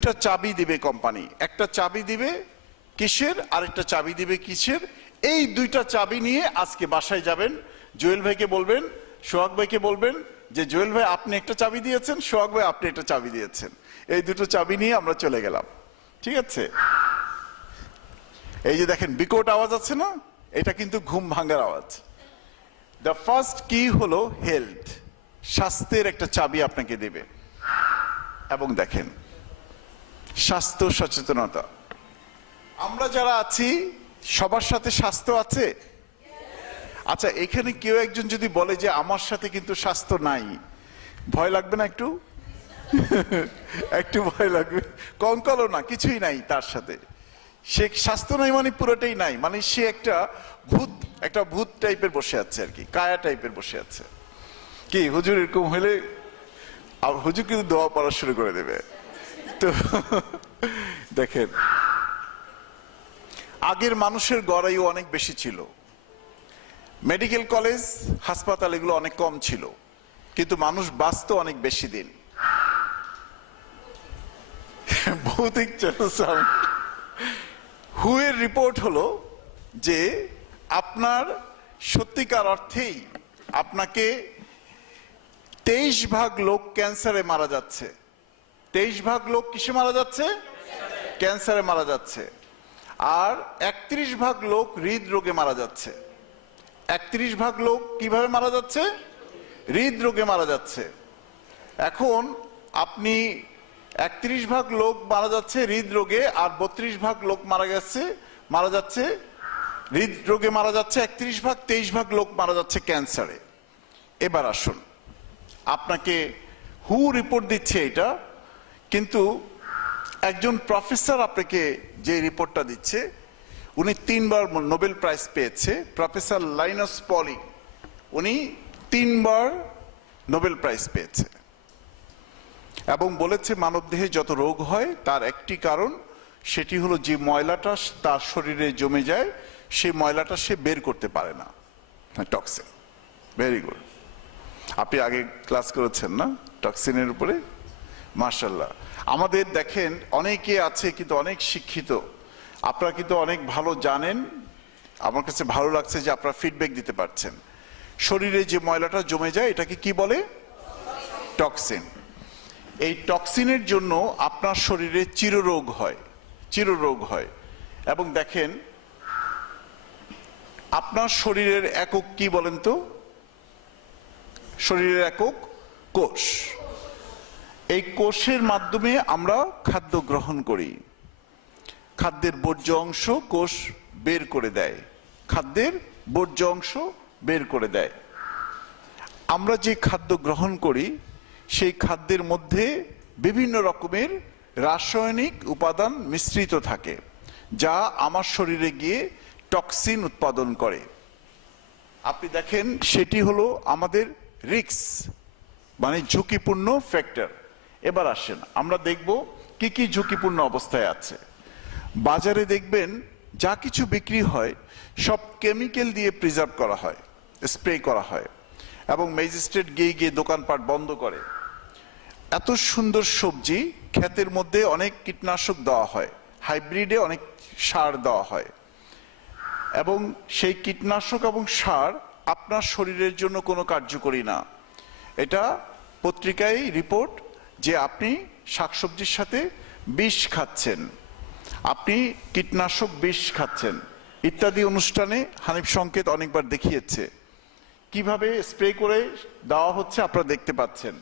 একটা চাবি দিবে কোম্পানি, একটা চাবি দিবে কিসের, আরেকটা চাবি দিবে কিসের। এই দুইটা চাবি নিয়ে আজকে বাসায় যাবেন, জুয়েল ভাইকে বলবেন, সোহাগ ভাইকে বলবেন যে জুয়েল ভাই আপনি একটা চাবি দিয়েছেন, সোহাগ ভাই আপনি একটা চাবি দিয়েছেন, এই দুটো চাবি নিয়ে আমরা চলে গেলাম। ঠিক আছে, এই যে দেখেন বিকট আওয়াজ আছে না, এটা কিন্তু ঘুম ভাঙার আওয়াজ। দ্য ফার্স্ট কি হলো হেলথ, স্বাস্থ্যের একটা চাবি আপনাকে দেবে। এবং দেখেন স্বাস্থ্য সচেতনতা, আমরা যারা আছি সবার সাথে স্বাস্থ্য আছে। আচ্ছা, এখানে কেউ একজন যদি বলে যে আমার সাথে কিন্তু স্বাস্থ্য নাই, ভয় লাগবে না একটু? একটু ভয় লাগবে। কঙ্কালও না, কিছুই নাই তার সাথে, সে স্বাস্থ্য নাই মানে পুরোটাই নাই, মানে সে একটা ভূত টাইপের বসে আছে আর কি, কায়া টাইপের বসে আছে। কি হুজুর এরকম হলে হুজুর কিন্তু দোয়া পড়া শুরু করে দেবে। তো দেখেন আগের মানুষের গড়াইও অনেক বেশি ছিল, মেডিকেল কলেজ হাসপাতাল এগুলো অনেক কম ছিল, কিন্তু মানুষ বাঁচত অনেক বেশি দিন। ভৌতিক হু এর রিপোর্ট হলো যে আপনার সত্যিকার অর্থেই আপনাকে 23 ভাগ লোক ক্যান্সারে মারা যাচ্ছে। 23 ভাগ লোক কিসে মারা যাচ্ছে? ক্যান্সারে মারা যাচ্ছে। আর 31 ভাগ লোক হৃদরোগে মারা যাচ্ছে। 31 ভাগ লোক কিভাবে মারা যাচ্ছে? হৃদরোগে মারা যাচ্ছে। এখন আপনি 31 ভাগ লোক মারা যাচ্ছে হৃদরোগে, আর 32 ভাগ লোক মারা যাচ্ছে হৃদরোগে মারা যাচ্ছে 31 ভাগ, 23 ভাগ লোক মারা যাচ্ছে ক্যান্সারে। এবার আসুন, আপনাকে হু রিপোর্ট দিচ্ছে এটা, কিন্তু একজন প্রফেসর আপনাকে যে রিপোর্টটা দিচ্ছে, উনি 3বার নোবেল প্রাইজ পেয়েছে, প্রফেসর লাইনাস পলি, উনি 3বার নোবেল প্রাইজ পেয়েছে এবং বলেছে মানবদেহে যত রোগ হয় তার একটি কারণ, সেটি হলো যে ময়লাটা তার শরীরে জমে যায় সেই ময়লাটা সে বের করতে পারে না, টক্সিন। ভেরি গুড, আপনি আগে ক্লাস করেছেন না টক্সিনের উপরে? মাশাআল্লাহ। আমাদের দেখেন অনেকে আছে কিন্তু অনেক শিক্ষিত, আপনারা কিন্তু অনেক ভালো জানেন। আমার কাছে ভালো লাগছে যে আপনারা ফিডব্যাক দিতে পারছেন। শরীরে যে ময়লাটা জমে যায় এটাকে কি বলে? টক্সিন। এই টক্সিনের জন্য আপনার শরীরে চিররোগ হয়। এবং দেখেন আপনার শরীরের একক কি বলেন তো? শরীরের একক কোষ। এই কোষের মাধ্যমে আমরা খাদ্য গ্রহণ করি। খাদ্যের বর্জ্য অংশ কোষ বের করে দেয়, আমরা যে খাদ্য গ্রহণ করি সেই খাদ্যের মধ্যে বিভিন্ন রকমের রাসায়নিক উপাদান মিশ্রিত থাকে, যা আমার শরীরে গিয়ে টক্সিন উৎপাদন করে। আপনি দেখেন সেটি হলো আমাদের রিস্ক, মানে ঝুঁকিপূর্ণ ফ্যাক্টর। এবার আসেন আমরা দেখব কি কি ঝুঁকিপূর্ণ অবস্থায় আছে। বাজারে দেখবেন যা কিছু বিক্রি হয় সব কেমিক্যাল দিয়ে প্রিজার্ভ করা হয়, স্প্রে করা হয়, এবং ম্যাজিস্ট্রেট গিয়ে দোকানপাট বন্ধ করে। এত সুন্দর সবজি, ক্ষেতের মধ্যে অনেক কীটনাশক দেওয়া হয়, হাইব্রিডে অনেক সার দেওয়া হয়, এবং সেই কীটনাশক এবং সার আপনার শরীরের জন্য কোনো কার্যকরী না। এটা পত্রিকায় রিপোর্ট যে আপনি শাকসবজির সাথে বিষ খাচ্ছেন, আপনি কীটনাশক বিষ খাচ্ছেন ইত্যাদি। অনুষ্ঠানে হানিফ সংকেত অনেকবার দেখিয়েছে কিভাবে স্প্রে করে দেওয়া হচ্ছে, আপনারা দেখতে পাচ্ছেন।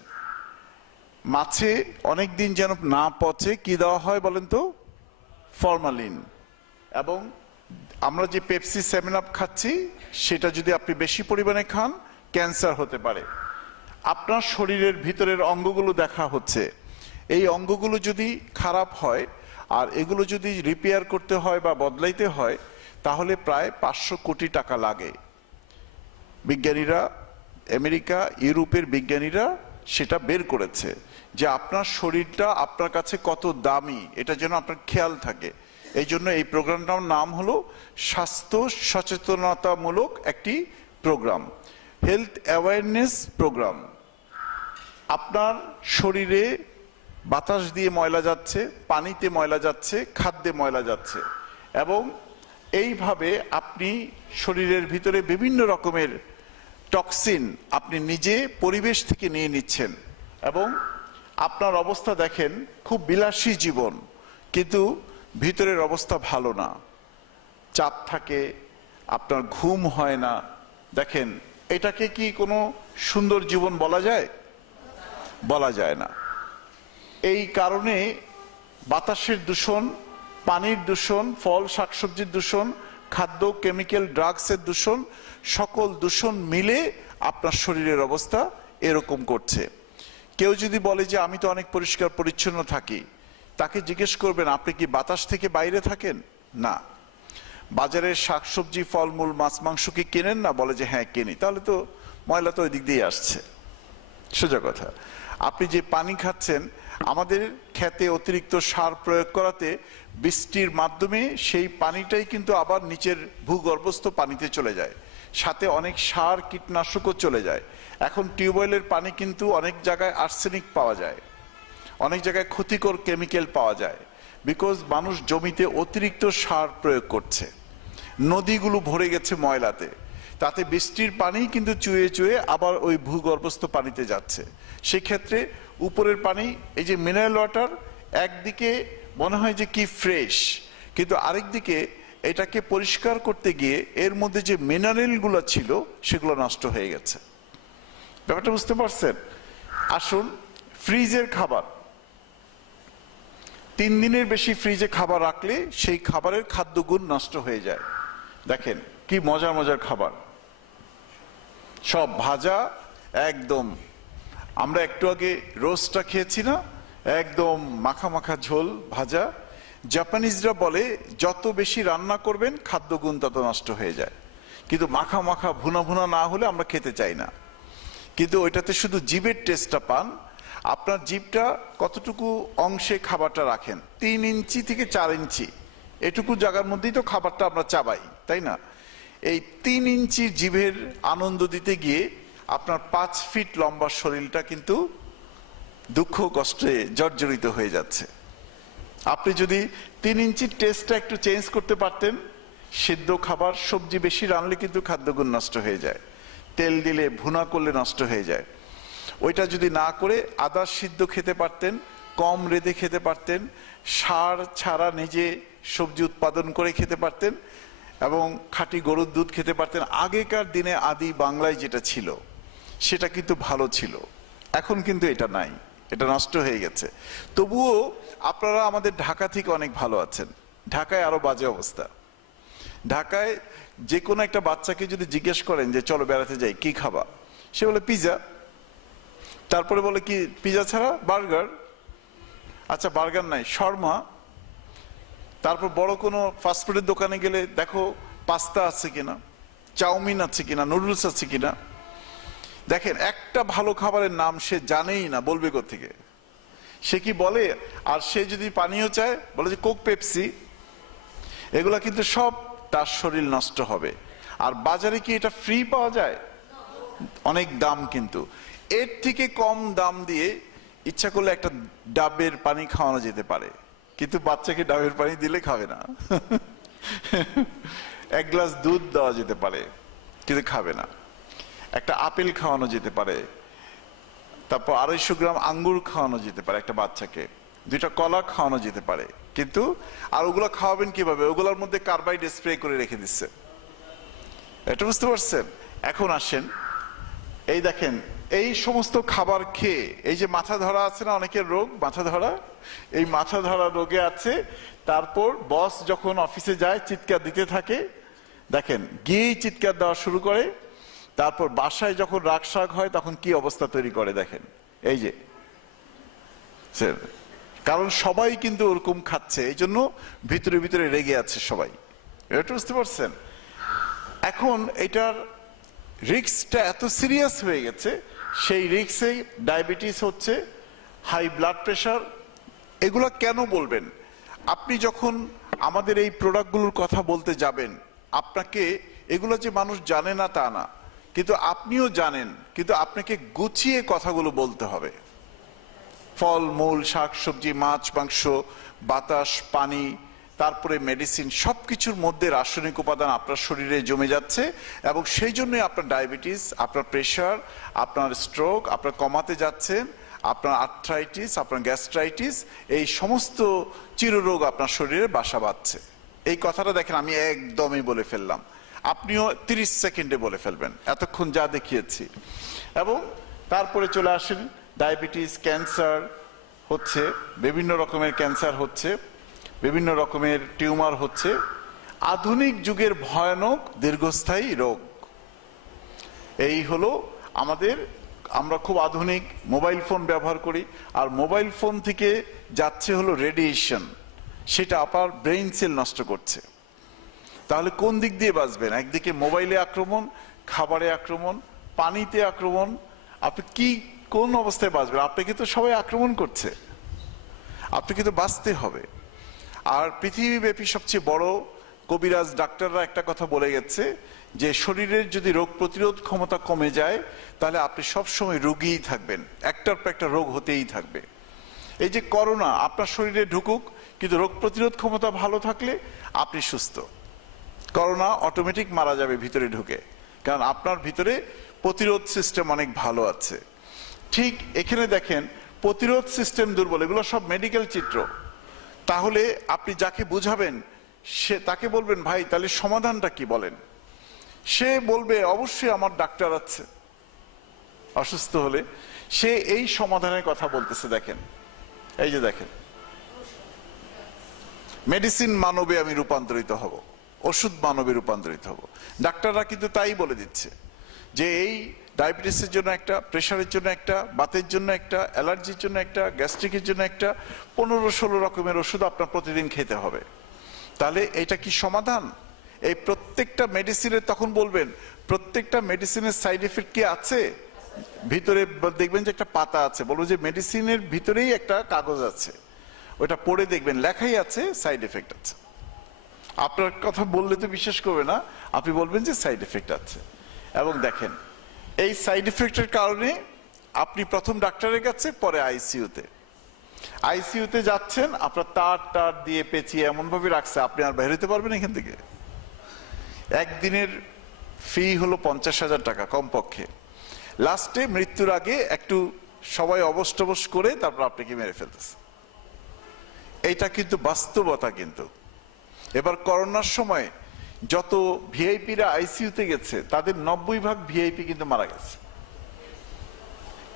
মাছে অনেক দিন যেন না পচে কি দেওয়া হয় বলেন তো? ফরমালিন। এবং আমরা যে পেপসি 7 আপ খাচ্ছি সেটা যদি আপনি বেশি পরিমাণে খান ক্যান্সার হতে পারে। আপনার শরীরের ভিতরের অঙ্গগুলো দেখা হচ্ছে, এই অঙ্গগুলো যদি খারাপ হয় আর এগুলো যদি রিপেয়ার করতে হয় বা বদলাইতে হয় তাহলে প্রায় 500 কোটি টাকা লাগে। বিজ্ঞানীরা, আমেরিকা ইউরোপের বিজ্ঞানীরা সেটা বের করেছে যে আপনার শরীরটা আপনার কাছে কত দামি, এটা যেন আপনার খেয়াল থাকে। এই জন্য এই প্রোগ্রামটার নাম হলো স্বাস্থ্য সচেতনতামূলক একটি প্রোগ্রাম, হেলথ অ্যাওয়ারনেস প্রোগ্রাম। আপনার শরীরে বাতাস দিয়ে ময়লা যাচ্ছে, পানিতে ময়লা যাচ্ছে, খাদ্যে ময়লা যাচ্ছে, এবং এইভাবে আপনি শরীরের ভিতরে বিভিন্ন রকমের টক্সিন আপনি নিজে পরিবেশ থেকে নিয়ে নিচ্ছেন। এবং আপনার অবস্থা দেখেন, খুব বিলাসী জীবন, কিন্তু ভিতরের অবস্থা ভালো না, চাপ থাকে, আপনার ঘুম হয় না। দেখেন, এটাকে কি কোনো সুন্দর জীবন বলা যায়? বলা যায় না। এই কারণে বাতাসের দূষণ, পানির দূষণ, ফল শাকসবজির দূষণ, খাদ্য, কেমিক্যাল, ড্রাগসের দূষণ, সকল দূষণ মিলে আপনার শরীরের অবস্থা এরকম করছে। কেউ যদি বলে যে আমি তো অনেক পরিষ্কার পরিচ্ছন্ন থাকি, তাকে জিজ্ঞেস করবেন আপনি কি বাতাস থেকে বাইরে থাকেন? না। বাজারের শাকসবজি, ফলমূল, মাছ মাংস কি কেনেন না? বলে যে হ্যাঁ কিনি। তাহলে তো ময়লা তো ওই দিক দিয়ে আসছে, সোজা কথা। আপনি যে পানি খাচ্ছেন, আমাদের খেতে অতিরিক্ত সার প্রয়োগ করাতে বৃষ্টির মাধ্যমে সেই পানিটাই কিন্তু আবার নিচের ভূগর্ভস্থ পানিতে চলে যায়, সাথে অনেক সার কীটনাশকও চলে যায়। এখন টিউবওয়েলের পানি কিন্তু অনেক জায়গায় আর্সেনিক পাওয়া যায়, অনেক জায়গায় ক্ষতিকর কেমিক্যাল পাওয়া যায়, বিকজ মানুষ জমিতে অতিরিক্ত সার প্রয়োগ করছে। নদীগুলো ভরে গেছে ময়লাতে, তাতে বৃষ্টির পানি কিন্তু চুয়ে চুয়ে আবার ওই ভূগর্ভস্থ পানিতে যাচ্ছে। সেক্ষেত্রে উপরের পানি, এই যে মিনারেল ওয়াটার, একদিকে মনে হয় যে কি ফ্রেশ, কিন্তু আরেকদিকে এটাকে পরিষ্কার করতে গিয়ে এর মধ্যে যে মিনারেলগুলো ছিল সেগুলো নষ্ট হয়ে গেছে। ব্যাপারটা বুঝতে পারছেন? আসুন, ফ্রিজের খাবার, 3 দিনের বেশি ফ্রিজে খাবার রাখলে সেই খাবারের খাদ্যগুণ নষ্ট হয়ে যায়। দেখেন কি মজার মজার খাবার, সব ভাজা, একদম। আমরা একটু আগে রোস্টটা খেয়েছি না, একদম মাখা মাখা ঝোল ভাজা। জাপানিজরা বলে যত বেশি রান্না করবেন খাদ্যগুণ তত নষ্ট হয়ে যায়, কিন্তু মাখা মাখা ভুনা ভুনা না হলে আমরা খেতে চাই না। কিন্তু ওইটাতে শুধু জিভের টেস্টটা পান। আপনার জিভটা কতটুকু অংশে খাবারটা রাখেন, 3 ইঞ্চি থেকে 4 ইঞ্চি, এটুকু জায়গার মধ্যেই তো খাবারটা আমরা চাবাই, তাই না? এই 3 ইঞ্চির জিভের আনন্দ দিতে গিয়ে আপনার 5 ফিট লম্বা শরীরটা কিন্তু দুঃখ কষ্টে জর্জরিত হয়ে যাচ্ছে। আপনি যদি 3 ইঞ্চির টেস্টটা একটু চেঞ্জ করতে পারতেন, সিদ্ধ খাবার, সবজি বেশি রানলে কিন্তু খাদ্যগুণ নষ্ট হয়ে যায়, তেল দিলে, ভুনা করলে নষ্ট হয়ে যায়। ওইটা যদি না করে আদা সিদ্ধ খেতে পারতেন, কম রেঁধে খেতে পারতেন, সার ছাড়া নিজে সবজি উৎপাদন করে খেতে পারতেন, এবং খাঁটি গরুর দুধ খেতে পারতেন, আগেকার দিনে আদি বাংলায় যেটা ছিল সেটা কিন্তু ভালো ছিল। এখন কিন্তু এটা নাই, এটা নষ্ট হয়ে গেছে। তবুও আপনারা আমাদের ঢাকা থেকে অনেক ভালো আছেন, ঢাকায় আরো বাজে অবস্থা। ঢাকায় যে কোনো একটা বাচ্চাকে যদি জিজ্ঞেস করেন যে চলো বেড়াতে যাই, কি খাবা? সে বলে পিজা। তারপরে বলে কি পিজা ছাড়া? বার্গার। আচ্ছা বার্গার নাই, শর্মা। তারপর বড় কোনো ফাস্টফুডের দোকানে গেলে দেখো পাস্তা আছে কিনা, চাউমিন আছে কিনা, নুডলস আছে কিনা। দেখেন, একটা ভালো খাবারের নাম সে জানেই না, বলবে কোত্থেকে? সে কি বলে? আর সে যদি পানীয় চায় বলে যে কোক, পেপসি। এগুলা কিন্তু সব তার শরীর নষ্ট হবে। আর বাজারে কি এটা ফ্রি পাওয়া যায়? অনেক দাম। কিন্তু এর থেকে কম দাম দিয়ে ইচ্ছা করলে একটা ডাবের পানি খাওয়ানো যেতে পারে, কিন্তু বাচ্চাকে ডাবের পানি দিলে খাবে না। 1 গ্লাস দুধ দেওয়া যেতে পারে, কিন্তু খাবে না। একটা আপেল খাওয়ানো যেতে পারে, তারপর 250 গ্রাম আঙ্গুর খাওয়ানো যেতে পারে একটা বাচ্চাকে, 2টা কলা খাওয়ানো যেতে পারে, কিন্তু আর ওগুলো খাওয়াবেন কিভাবে? ওগুলোর মধ্যে কার্বাইড স্প্রে করে রেখে দিচ্ছে। এটা বুঝতে পারছেন? এখন আসেন, এই দেখেন, এই সমস্ত খাবার খেয়ে এই যে মাথা ধরা আছে না, অনেকের রোগ মাথা ধরা, এই মাথা ধরা রোগে আছে। তারপর বস যখন অফিসে যায় চিৎকার দিতে থাকে, দেখেন গিয়েই চিৎকার দেওয়া শুরু করে। তারপর বাসায় যখন রাগশাগ হয় তখন কি অবস্থা তৈরি করে দেখেন, এই যে। কারণ সবাই কিন্তু ওরকম খাচ্ছে, এই জন্য ভিতরে ভিতরে রেগে আছে সবাই। এটা বুঝতে পারছেন? এখন এটার রিস্কটা এত সিরিয়াস হয়ে গেছে, সেই রিস্কে ডায়াবেটিস হচ্ছে, হাই ব্লাড প্রেশার। এগুলা কেন বলবেন? আপনি যখন আমাদের এই প্রোডাক্টগুলোর কথা বলতে যাবেন, আপনাকে এগুলো যে মানুষ জানে না তা না, কিন্তু আপনিও জানেন, কিন্তু আপনাকে গুছিয়ে কথাগুলো বলতে হবে। ফল মূল শাক সবজি মাছ মাংস বাতাস পানি তারপরে মেডিসিন সবকিছুর মধ্যে রাসায়নিক উপাদান আপনার শরীরে জমে যাচ্ছে এবং সেই জন্যই আপনার ডায়াবেটিস আপনার প্রেশার আপনার স্ট্রোক আপনার কমাতে যাচ্ছেন আপনার আর্থ্রাইটিস আপনার গ্যাস্ট্রাইটিস এই সমস্ত চিররোগ আপনার শরীরে বাসা বাঁধছে। এই কথাটা দেখেন আমি একদমই বলে ফেললাম, আপনিও 30 সেকেন্ডে বলে ফেলবেন এতক্ষণ যা দেখিয়েছি। এবং তারপরে চলে আসেন ডায়াবেটিস ক্যান্সার হচ্ছে, বিভিন্ন রকমের ক্যান্সার হচ্ছে, বিভিন্ন রকমের টিউমার হচ্ছে, আধুনিক যুগের ভয়ানক দীর্ঘস্থায়ী রোগ। এই হলো আমাদের, আমরা খুব আধুনিক মোবাইল ফোন ব্যবহার করি আর মোবাইল ফোন থেকে যাচ্ছে হলো রেডিয়েশন, সেটা আপনার ব্রেইন সেল নষ্ট করছে। তাহলে কোন দিক দিয়ে বাঁচবেন? একদিকে মোবাইলে আক্রমণ, খাবারে আক্রমণ, পানিতে আক্রমণ, আপনি কি কোন অবস্থায় বাঁচবেন? আপনাকে তো সবাই আক্রমণ করছে, আপনাকে তো বাঁচতে হবে। আর পৃথিবীব্যাপী সবচেয়ে বড় কবিরাজ ডাক্তাররা একটা কথা বলে গেছে যে শরীরের যদি রোগ প্রতিরোধ ক্ষমতা কমে যায় তাহলে আপনি সবসময় রোগীই থাকবেন, একটার পর একটা রোগ হতেই থাকবে। এই যে করোনা আপনার শরীরে ঢুকুক কিন্তু রোগ প্রতিরোধ ক্ষমতা ভালো থাকলে আপনি সুস্থ, করোনা অটোমেটিক মারা যাবে ভিতরে ঢুকে, কারণ আপনার ভিতরে প্রতিরোধ সিস্টেম অনেক ভালো আছে। ঠিক এখানে দেখেন প্রতিরোধ সিস্টেম দুর্বল, এগুলো সব মেডিকেল চিত্র। তাহলে আপনি যাকে বুঝাবেন সে তাকে বলবেন ভাই তাহলে সমাধানটা কি বলেন, সে বলবে অবশ্যই আমার ডাক্তার আছে। অসুস্থ হলে সে এই সমাধানের কথা বলতেছে। দেখেন এই যে দেখেন, মেডিসিন মানবে আমি রূপান্তরিত হব, ওষুধ মানবে রূপান্তরিত হব। ডাক্তাররা কিন্তু তাই বলে দিচ্ছে যে এই ডায়াবেটিসের জন্য একটা, প্রেশারের জন্য একটা, বাতের জন্য একটা, অ্যালার্জির জন্য একটা, গ্যাস্ট্রিকের জন্য একটা, 15-16 রকমের ওষুধ আপনার প্রতিদিন খেতে হবে। তাহলে এটা কি সমাধান? এই প্রত্যেকটা মেডিসিনের, তখন বলবেন প্রত্যেকটা মেডিসিনের সাইড এফেক্ট কি আছে? ভিতরে দেখবেন যে একটা পাতা আছে, বলবো যে মেডিসিনের ভিতরেই একটা কাগজ আছে, ওটা পড়ে দেখবেন লেখাই আছে সাইড এফেক্ট আছে। আপনার কথা বললে তো বিশ্বাস করবে না, আপনি বলবেন যে সাইড এফেক্ট আছে। এবং দেখেন এই সাইড এফেক্টের কারণে আপনি প্রথম ডাক্তারের কাছে, পরে আইসিইউতে যাচ্ছেন, আপনার তার দিয়ে পেঁচিয়ে এমন ভাবে রাখছে আপনি আর বের হতে পারবেন এখান থেকে। একদিনের ফি হলো 50,000 টাকা কমপক্ষে। লাস্টে মৃত্যুর আগে একটু সবাই অবশ করে তারপর আপনাকে মেরে ফেলতেছে। এইটা কিন্তু বাস্তবতা। কিন্তু এবার করোনার সময় যত ভিআইপিরা আইসিইউতে গেছে তাদের 90% ভিআইপি কিন্তু মারা গেছে।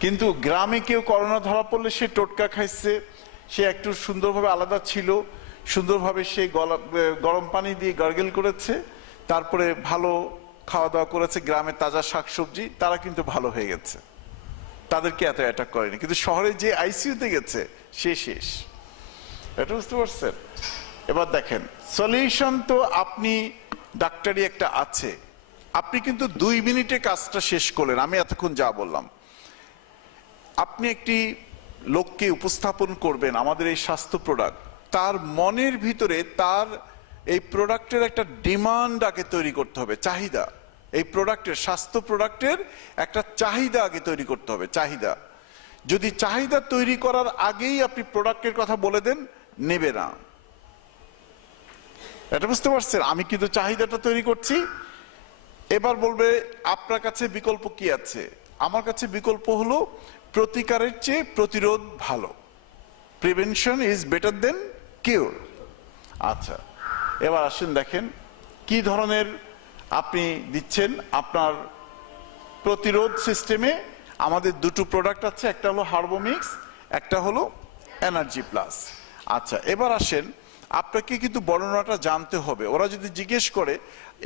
কিন্তু গ্রামে কেউ করোনা ধরা পড়লে সে টোটকা খাইছে, সে একটু সুন্দরভাবে আলাদা ছিল, সুন্দরভাবে সে গরম পানি দিয়ে গার্গেল করেছে, তারপরে ভালো খাওয়া দাওয়া করেছে, গ্রামে তাজা শাকসবজি, তারা কিন্তু ভালো হয়ে গেছে, তাদেরকে এত অ্যাটাক করেনি। কিন্তু শহরে যে আইসিইউতে গেছে সে শেষ। এটা বুঝতে পারছেন? এবার দেখেন সলিউশন তো আপনি ডাক্তারি একটা আছে, আপনি কিন্তু 2 মিনিটে কাজটা শেষ করলেন। আমি এতক্ষণ যা বললাম, আপনি একটি লোককে উপস্থাপন করবেন আমাদের এই স্বাস্থ্য প্রোডাক্ট, তার মনের ভিতরে তার এই প্রোডাক্টের একটা ডিমান্ড আগে তৈরি করতে হবে, চাহিদা। এই প্রোডাক্টের, স্বাস্থ্য প্রোডাক্টের একটা চাহিদা আগে তৈরি করতে হবে, চাহিদা। যদি চাহিদা তৈরি করার আগেই আপনি প্রোডাক্টের কথা বলে দেন, নেবে না। এটা বুঝতে পারছেন? আমি কিন্তু চাহিদাটা তৈরি করছি, এবার বলবে আপনার কাছে বিকল্প কি আছে? আমার কাছে বিকল্প হলো প্রতিকারের চেয়ে প্রতিরোধ ভালো, প্রিভেনশন ইজ বেটার দেন কিউর। আচ্ছা, এবার আসেন দেখেন কি ধরনের আপনি দিচ্ছেন আপনার প্রতিরোধ সিস্টেমে। আমাদের দুটো প্রোডাক্ট আছে, একটা হলো হার্বোমিক্স, একটা হলো এনার্জি প্লাস। আচ্ছা, এবার আসেন আপনাকে কিন্তু বর্ণনাটা জানতে হবে। ওরা যদি জিজ্ঞেস করে,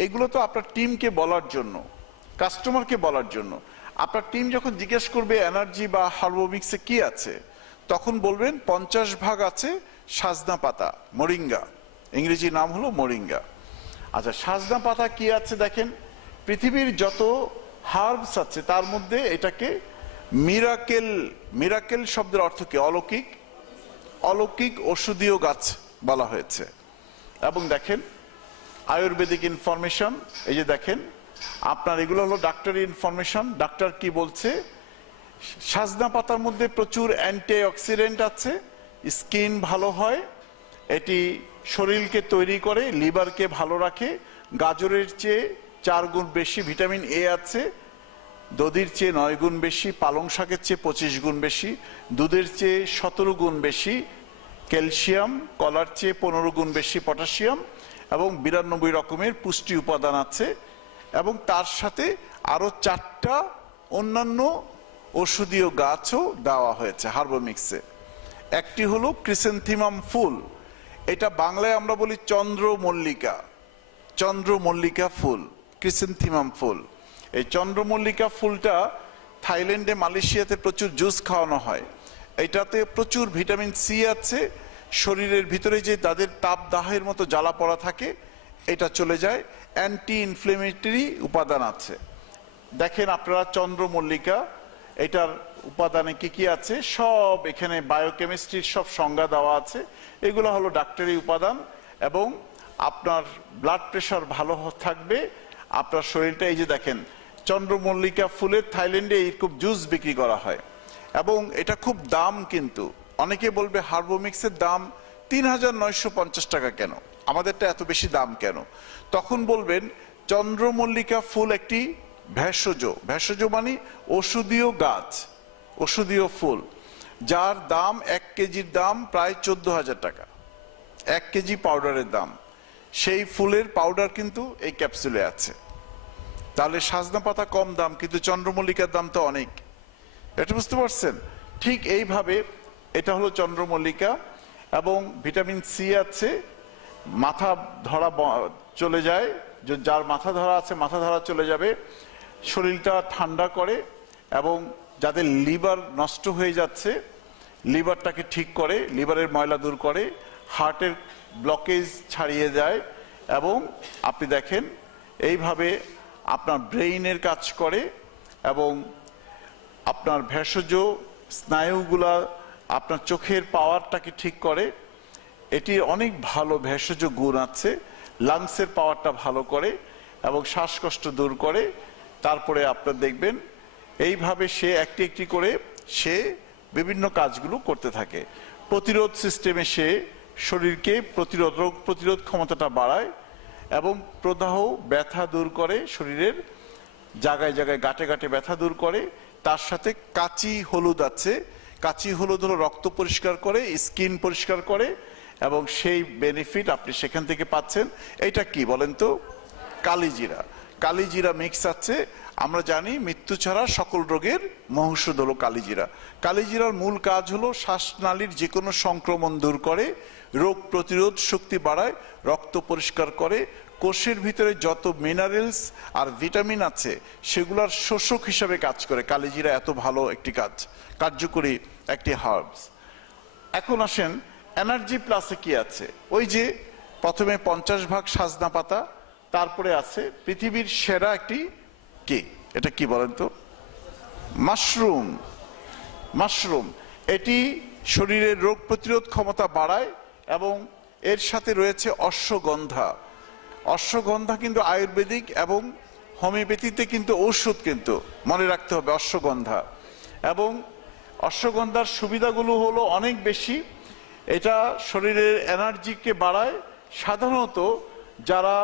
এগুলো তো আপনার টিমকে বলার জন্য, কাস্টমারকে বলার জন্য। আপনার টিম যখন জিজ্ঞেস করবে এনার্জি বা হার্বোমিক্সে কি আছে, তখন বলবেন 50% আছে সাজনা পাতা, মরিঙ্গা, ইংরেজি নাম হলো মরিঙ্গা। আচ্ছা, সাজনা পাতা কি আছে দেখেন, পৃথিবীর যত হার্বস আছে তার মধ্যে এটাকে মিরাকেল, মিরাকেল শব্দের অর্থ কি? অলৌকিক, অলৌকিক ঔষধীয় গাছ বলা হয়েছে। এবং দেখেন আয়ুর্বেদিক ইনফরমেশন, এই যে দেখেন আপনার এগুলো হলো ডাক্তারি ইনফরমেশন। ডাক্তার কি বলছে, সাজনা পাতার মধ্যে প্রচুর অ্যান্টিঅক্সিডেন্ট আছে, স্কিন ভালো হয়, এটি শরীরকে তৈরি করে, লিভারকে ভালো রাখে। গাজরের চেয়ে 4 গুণ বেশি ভিটামিন এ আছে, দধির চেয়ে 9 গুণ বেশি, পালং শাকের চেয়ে 25 গুণ বেশি, দুধের চেয়ে 17 গুণ বেশি ক্যালসিয়াম, কলার চেয়ে 15 গুণ বেশি পটাশিয়াম এবং 92 রকমের পুষ্টি উপাদান আছে। এবং তার সাথে আরো 4টা অন্যান্য ঔষধীয় গাছও দেওয়া হয়েছে হার্বোমিক্সে। একটি হলো ক্রিসেন্থিমাম ফুল, এটা বাংলায় আমরা বলি চন্দ্রমল্লিকা, চন্দ্রমল্লিকা ফুল, ক্রিসেন্থিমাম ফুল। এই চন্দ্রমল্লিকা ফুলটা থাইল্যান্ডে, মালয়েশিয়াতে প্রচুর জুস খাওয়ানো হয়। এটাতে প্রচুর ভিটামিন সি আছে, শরীরের ভিতরে যে তাদের তাপ দাহের মতো জ্বালা পড়া থাকে এটা চলে যায়, অ্যান্টি ইনফ্লেমেটরি উপাদান আছে। দেখেন আপনারা চন্দ্রমল্লিকা, এটার উপাদানে কি কি আছে সব এখানে বায়োকেমিস্ট্রির সব সংজ্ঞা দেওয়া আছে। এগুলো হলো ডাক্তারি উপাদান এবং আপনার ব্লাড প্রেশার ভালো থাকবে, আপনার শরীরটা। এই যে দেখেন চন্দ্রমল্লিকা ফুলের থাইল্যান্ডে এরকম জুস বিক্রি করা হয় এবং এটা খুব দাম, কিন্তু অনেকে বলবে হার্বোমিক্সের দাম ৩,৯৫০ টাকা কেন, আমাদেরটা এত বেশি দাম কেন? তখন বলবেন চন্দ্রমল্লিকা ফুল একটি ভেষজ, ভেষজ মানে ঔষধীয় গাছ, ঔষধীয় ফুল, যার দাম 1 কেজির দাম প্রায় 14,000 টাকা, 1 কেজি পাউডারের দাম। সেই ফুলের পাউডার কিন্তু এই ক্যাপসুলে আছে। তাহলে সাজনা পাতা কম দাম, কিন্তু চন্দ্রমল্লিকার দাম তো অনেক, এটা বুঝতে পারছেন? ঠিক এইভাবে এটা হলো চন্দ্রমল্লিকা এবং ভিটামিন সি আছে, মাথা ধরা চলে যায়, যার মাথা ধরা আছে মাথা ধরা চলে যাবে, শরীরটা ঠান্ডা করে এবং যাদের লিভার নষ্ট হয়ে যাচ্ছে লিভারটাকে ঠিক করে, লিভারের ময়লা দূর করে, হার্টের ব্লকেজ ছাড়িয়ে যায় এবং আপনি দেখেন এইভাবে আপনার ব্রেইনের কাজ করে এবং আপনার ভেষজ স্নায়ুগুলা, আপনার চোখের পাওয়ারটাকে ঠিক করে। এটির অনেক ভালো ভেষজ গুণ আছে, লাংসের পাওয়ারটা ভালো করে এবং শ্বাসকষ্ট দূর করে। তারপরে আপনার দেখবেন এইভাবে সে একটি একটি করে সে বিভিন্ন কাজগুলো করতে থাকে। প্রতিরোধ সিস্টেমে সে শরীরকে রোগ প্রতিরোধ ক্ষমতাটা বাড়ায় এবং প্রদাহ ব্যথা দূর করে, শরীরের জায়গায় জায়গায় গাঁটে গাঁটে ব্যথা দূর করে। তার সাথে কাঁচি হলুদ আছে, কাঁচি হলুদ হলো রক্ত পরিষ্কার করে, স্কিন পরিষ্কার করে এবং সেই বেনিফিট আপনি সেখান থেকে পাচ্ছেন। এটা কি বলেন তো? কালিজিরা, কালিজিরা মিক্স আছে। আমরা জানি মৃত্যু ছাড়া সকল রোগের মহৌষধ হলো কালিজিরা। কালিজিরার মূল কাজ হলো শ্বাসনালীর যে কোনো সংক্রমণ দূর করে, রোগ প্রতিরোধ শক্তি বাড়ায়, রক্ত পরিষ্কার করে, কোষের ভিতরে যত মিনারেলস আর ভিটামিন আছে সেগুলোর শোষক হিসাবে কাজ করে। কালিজিরা এত ভালো একটি কার্যকরী একটি হার্বস। এখন আসেন এনার্জি প্লাসে কি আছে। ওই যে প্রথমে 50 ভাগ সাজনা পাতা, তারপরে আছে পৃথিবীর সেরা একটি কি, এটা কি বলেন তো? মাশরুম। মাশরুম এটি শরীরের রোগ প্রতিরোধ ক্ষমতা বাড়ায় এবং এর সাথে রয়েছে অশ্বগন্ধা। অশ্বগন্ধা কিন্তু আয়ুর্বেদিক এবং হোমিওপ্যাথিতে কিন্তু ঔষধ, কিন্তু মনে রাখতে হবে অশ্বগন্ধা। এবং অশ্বগন্ধার সুবিধাগুলো হলো অনেক বেশি। এটা শরীরের এনার্জিকে বাড়ায়। সাধারণত যারা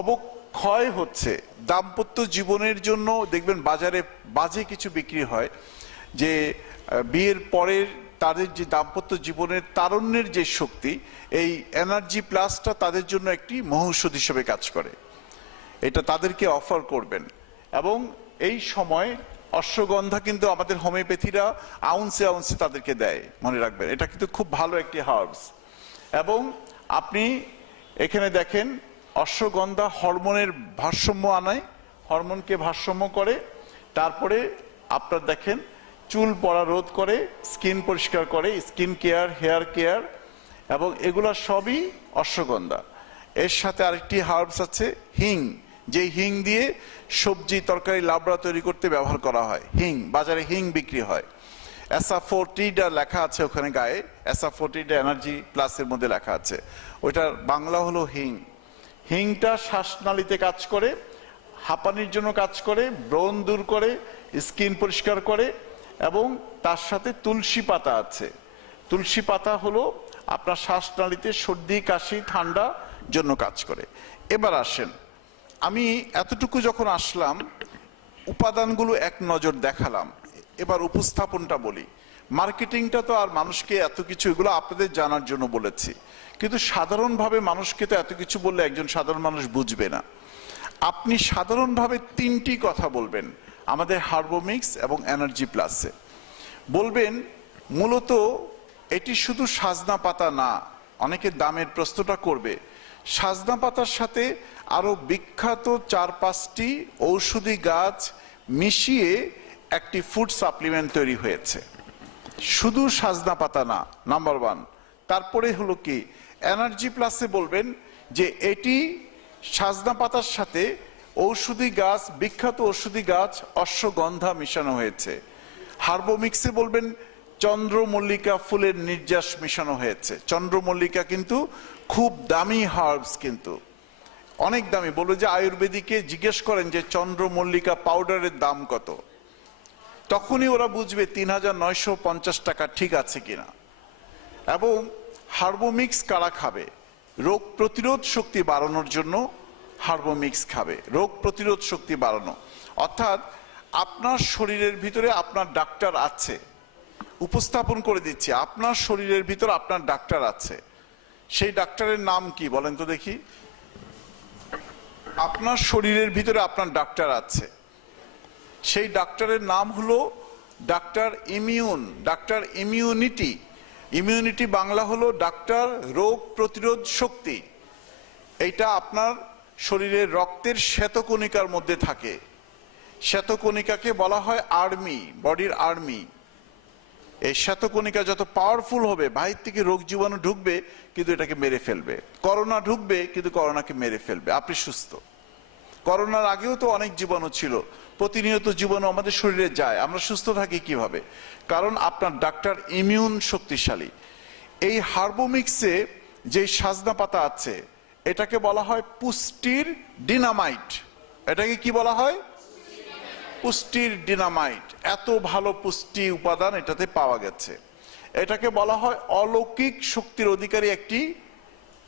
অবক্ষয় হচ্ছে, দাম্পত্য জীবনের জন্য দেখবেন বাজারে বাজে কিছু বিক্রি হয়, যে বিয়ের পরের তাদের যে দাম্পত্য জীবনের তারুণ্যের যে শক্তি, এই এনার্জি প্লাসটা তাদের জন্য একটি মহৌষধ হিসেবে কাজ করে। এটা তাদেরকে অফার করবেন। এবং এই সময় অশ্বগন্ধা কিন্তু আমাদের হোমিওপ্যাথিরা আউন্সে আউন্সে তাদেরকে দেয়, মনে রাখবেন। এটা কিন্তু খুব ভালো একটি হার্বস। এবং আপনি এখানে দেখেন অশ্বগন্ধা হরমোনের ভারসাম্য আনায়, হরমোনকে ভারসাম্য করে। তারপরে আপনার দেখেন চুল পড়া রোধ করে, স্কিন পরিষ্কার করে, স্কিন কেয়ার, হেয়ার কেয়ার, এবং এগুলা সবই অশ্বগন্ধা। এর সাথে আরেকটি হার্বস আছে হিং, যে হিং দিয়ে সবজি তরকারি লাবড়া তৈরি করতে ব্যবহার করা হয়। হিং, বাজারে হিং বিক্রি হয়। অ্যাসাফোটিডা লেখা আছে ওখানে গায়ে, অ্যাসাফোটিডা এনার্জি প্লাসের মধ্যে লেখা আছে, ওইটার বাংলা হলো হিং। হিংটা শ্বাসনালীতে কাজ করে, হাঁপানির জন্য কাজ করে, ব্রণ দূর করে, স্কিন পরিষ্কার করে, এবং তার সাথে তুলসী পাতা আছে। তুলসী পাতা হলো আপনার শ্বাসনালীতে সর্দি কাশি ঠান্ডা জন্য কাজ করে। এবার আসেন, আমি এতটুকু যখন আসলাম, উপাদানগুলো এক নজর দেখালাম, এবার উপস্থাপনটা বলি। মার্কেটিংটা তো আর মানুষকে এত কিছু, এগুলো আপনাদের জানার জন্য বলেছি, কিন্তু সাধারণভাবে মানুষকে তো এত কিছু বললে একজন সাধারণ মানুষ বুঝবে না। আপনি সাধারণভাবে তিনটি কথা বলবেন আমাদের হার্বোমিক্স এবং এনার্জি প্লাসে। বলবেন মূলত এটি শুধু সাজনা পাতা না, অনেকে দামের প্রশ্নটা করবে। সাজনা পাতার সাথে আরো বিখ্যাত 4-5টি ঔষধি গাছ মিশিয়ে একটি ফুড সাপ্লিমেন্ট তৈরি হয়েছে, শুধু সাজনা পাতা না, নাম্বার 1। তারপরে হলো কি, এনার্জি প্লাসে বলবেন যে এটি সাজনা পাতার সাথে ঔষধি গাছ, বিখ্যাত ঔষধি গাছ অশ্বগন্ধা মিশানো হয়েছে। হার্বোমিক্সে বলবেন চন্দ্রমল্লিকা ফুলের নির্যাস মিশানো হয়েছে। চন্দ্রমল্লিকা কিন্তু খুব দামি হার্বস, কিন্তু অনেক দামি। বলবো যে আয়ুর্বেদিকে জিজ্ঞেস করেন যে চন্দ্রমল্লিকা পাউডারের দাম কত, তখনই ওরা বুঝবে ৩,৯৫০ টাকা ঠিক আছে কিনা। এবং হার্বোমিক্স কারা খাবে? রোগ প্রতিরোধ শক্তি বাড়ানোর জন্য হার্বোমিক্স খাবে, রোগ প্রতিরোধ শক্তি বাড়ানো। অর্থাৎ আপনার শরীরের ভিতরে আপনার ডাক্তার আছে, উপস্থাপন করে দিচ্ছি, আপনার শরীরের ভিতর আপনার ডাক্তার আছে। সেই ডাক্তারের নাম কি বলেন তো দেখি? আপনার শরীরের ভিতরে আপনার ডাক্তার আছে, সেই ডাক্তারের নাম হলো doctor immune, doctor immunity. Immunity Bangla হলো ডাক্তার রোগ প্রতিরোধ শক্তি। এইটা আপনার শরীরের রক্তের শ্বেতকণিকার মধ্যে থাকে। শ্বেতকণিকাকে বলা হয় আর্মি, বডির আর্মি। এই শ্বেতকণিকা যত পাওয়ারফুল হবে, বাহির থেকে রোগ জীবাণু ঢুকবে কিন্তু এটাকে মেরে ফেলবে। করোনা ঢুকবে কিন্তু করোনাকে মেরে ফেলবে, আপনি সুস্থ। করোনার আগেও তো অনেক জীবাণু ছিল, প্রতিনিয়ত জীবাণু আমাদের শরীরে যায়, আমরা সুস্থ থাকি কিভাবে? কারণ আপনার ডাক্তার ইমিউন শক্তিশালী। এই হার্বোমিক্সে যে সাজনা পাতা আছে, এটাকে বলা হয় পুষ্টির ডিনামাইট। এটাকে কি বলা হয়? পুষ্টির ডিনামাইট। এত ভালো পুষ্টি উপাদান এটাতে পাওয়া গেছে। এটাকে বলা হয় অলৌকিক শক্তির অধিকারী একটি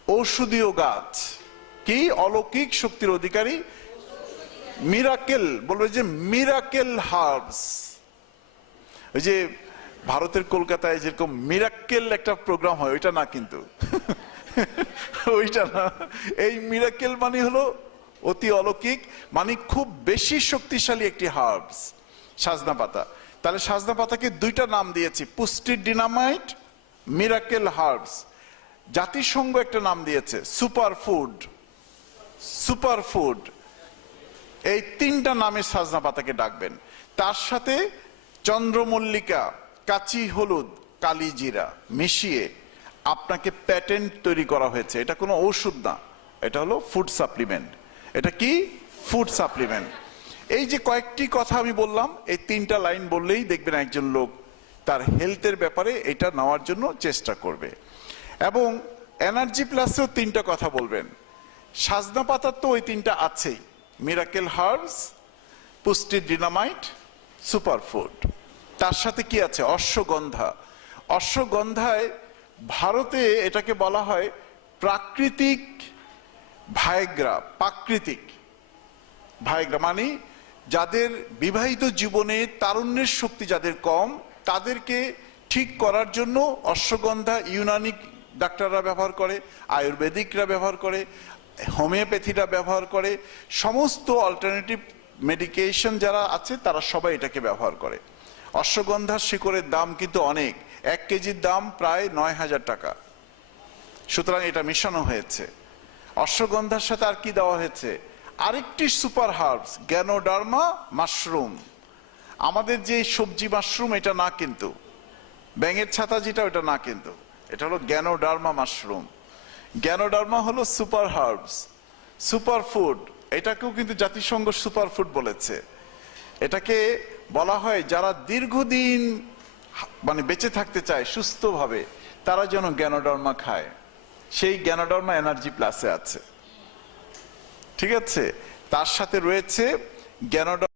ঔষধীয় গাছ। কি অলৌকিক শক্তির অধিকারী? মিরাকেল, বলবে যে মিরাকেল হার্বস। ওই যে ভারতের কলকাতায় যেরকম মিরাকেল একটা প্রোগ্রাম হয়, ওইটা না কিন্তু ওইটা না। এই মিরাকেল মানে হলো অতি অলৌকিক, মানে খুব বেশি শক্তিশালী একটি হার্বস সাজনা পাতা। তাহলে সাজনা পাতাকে দুইটা নাম দিয়েছি, পুষ্টির ডিনামাইট, মিরাকেল হার্বস। জাতিসংঘ একটা নাম দিয়েছে সুপার ফুড। সুপার ফুড, এই তিনটা নামে সাজনা পাতাকে ডাকবেন। তার সাথে চন্দ্রমল্লিকা, কাঁচি হলুদ, কালিজিরা মিশিয়ে আপনাকে প্যাটেন্ট তৈরি করা হয়েছে। এটা কোনো ঔষধ না, এটা হলো ফুড সাপ্লিমেন্ট। এটা কি? Food supplement. এই যে কয়েকটি কথা আমি বললাম, এই তিনটা লাইন বললেই দেখবেন একজন লোক তার হেলথের ব্যাপারে এটা নেওয়ার জন্য চেষ্টা করবে। এবং এনার্জি প্লাসেও তিনটা কথা বলবেন। সাজনা পাতার তো ওই তিনটা আছেই, মিরাকেল হার্বস, পুষ্টির ডিনামাইট, সুপার ফুড। তার সাথে কি আছে? অশ্বগন্ধা। অশ্বগন্ধায় ভারতে এটাকে বলা হয় প্রাকৃতিক ভাইগ্রা। প্রাকৃতিক ভাইগ্রা মানে যাদের বিবাহিত জীবনে তারুণ্যের শক্তি যাদের কম, তাদেরকে ঠিক করার জন্য অশ্বগন্ধা ইউনানি ডাক্তাররা ব্যবহার করে, আয়ুর্বেদিকরা ব্যবহার করে, হোমিওপ্যাথিরা ব্যবহার করে, সমস্ত অল্টারনেটিভ মেডিকেশন যারা আছে তারা সবাই এটাকে ব্যবহার করে। অশ্বগন্ধার শিকড়ের দাম কিন্তু অনেক, 1 কেজির দাম প্রায় 9,000 টাকা। সুতরাং এটা মেশানো হয়েছে। অশ্বগন্ধার সাথে আর কি দেওয়া হয়েছে? আরেকটি সুপার হার্বস, গ্যানোডার্মা মাশরুম। আমাদের যে সবজি মাশরুম এটা না কিন্তু, ব্যাঙের ছাতা যেটা ওটা না কিন্তু, এটা হলো গ্যানোডার্মা মাশরুম। গ্যানোডার্মা হলো সুপার হার্বস, সুপার ফুড। এটাকেও কিন্তু জাতিসংঘ সুপার ফুড বলেছে। এটাকে বলা হয় যারা দীর্ঘদিন মানে বেঁচে থাকতে চায় সুস্থভাবে, তারা যেন গ্যানোডার্মা খায়। সেই গ্যানোডার্মা এনার্জি প্লাসে আছে, ঠিক আছে? তার সাথে রয়েছে গ্যানোডার্মা